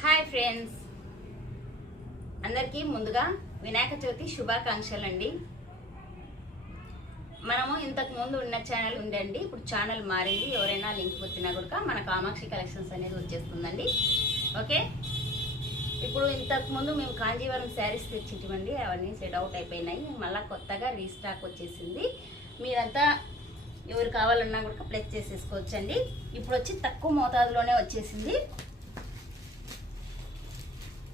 Hi friends, అందరికీ ముందుగా వినాయక చవితి శుభాకాంక్షలు అండి. మనము ఇంతకు ముందు ఉన్న ఛానల్ ఉండండి, ఇప్పుడు ఛానల్ మారింది. ఎవరైనా లింక్ వచ్చినా కూడా మన కామాక్షి కలెక్షన్స్ అనేది వచ్చేస్తుందండి. ఓకే, ఇప్పుడు ఇంతకు ముందు మేము కాంజీవరం శారీస్ తెచ్చింటివండి, అవన్నీ సెట్ అవుట్ అయిపోయినాయి. మళ్ళీ కొత్తగా రీస్టాక్ వచ్చేసింది. మీరంతా ఎవరు కావాలన్నా కూడా ప్లేస్ చేసేసుకోవచ్చండి. ఇప్పుడు వచ్చి తక్కువ మోతాదులోనే వచ్చేసింది.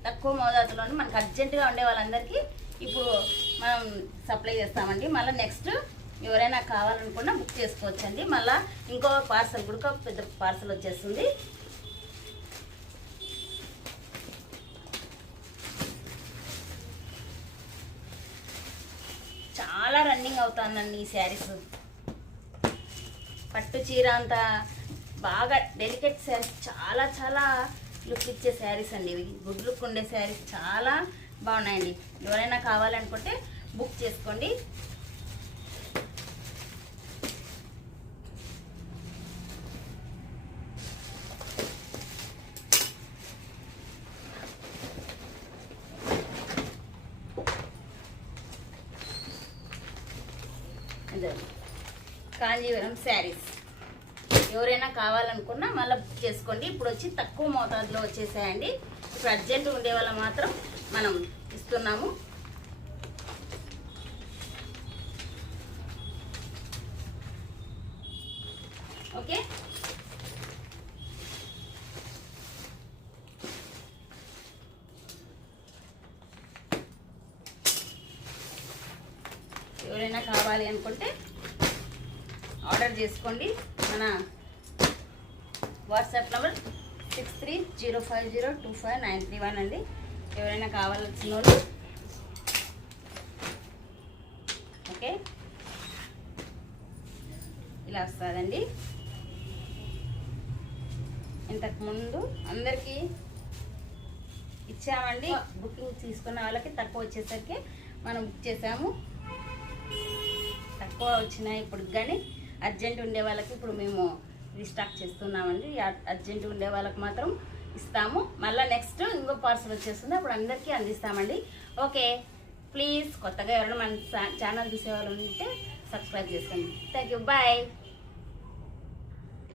తక్కువ మోతాదులోనే మనకు అర్జెంటుగా ఉండే వాళ్ళందరికీ ఇప్పుడు మనం సప్లై చేస్తామండి. మళ్ళీ నెక్స్ట్ ఎవరైనా కావాలనుకున్నా బుక్ చేసుకోవచ్చండి. మళ్ళీ ఇంకో పార్సల్ కూడా పెద్ద పార్సల్ వచ్చేస్తుంది. చాలా రన్నింగ్ అవుతుందండి ఈ శారీస్. పట్టు చీర అంత బాగా డెలికేట్ శారీస్, చాలా చాలా లుక్ ఇచ్చే శారీస్ అండి ఇవి. గుడ్ లుక్ ఉండే శారీస్ చాలా బాగున్నాయండి. ఎవరైనా కావాలనుకుంటే బుక్ చేసుకోండి. కాంజీవరం శారీస్ ఎవరైనా కావాలనుకున్నా మళ్ళీ బుక్ చేసుకోండి. ఇప్పుడు వచ్చి తక్కువ మోతాదులో వచ్చేసాయండి. ఇప్పుడు అర్జెంట్ ఉండే వాళ్ళ మాత్రం మనం ఇస్తున్నాము. ఓకే, ఎవరైనా కావాలి అనుకుంటే ఆర్డర్ చేసుకోండి. మన వాట్సాప్ నెంబర్ 6305025931 అండి. ఎవరైనా కావాల్సిన వాళ్ళు ఓకే ఇలా వస్తుందండి. ఇంతకుముందు అందరికీ ఇచ్చామండి. బుకింగ్ తీసుకున్న వాళ్ళకి తక్కువ వచ్చేసరికి మనం బుక్ చేసాము. తక్కువ వచ్చినాయి ఇప్పుడు, కానీ అర్జెంట్ ఉండే వాళ్ళకి ఇప్పుడు మేము రీస్టాక్ చేస్తున్నామండి. అర్జెంట్ ఉండే వాళ్ళకి మాత్రం ఇస్తాము. మళ్ళీ నెక్స్ట్ ఇంకో పార్సల్ వచ్చేస్తుంది, అప్పుడు అందరికీ అందిస్తామండి. ఓకే, ప్లీజ్ కొత్తగా ఎవరైనా మన ఛానల్ చూసేవాళ్ళు ఉంటే సబ్స్క్రైబ్ చేసుకోండి. Thank you, bye.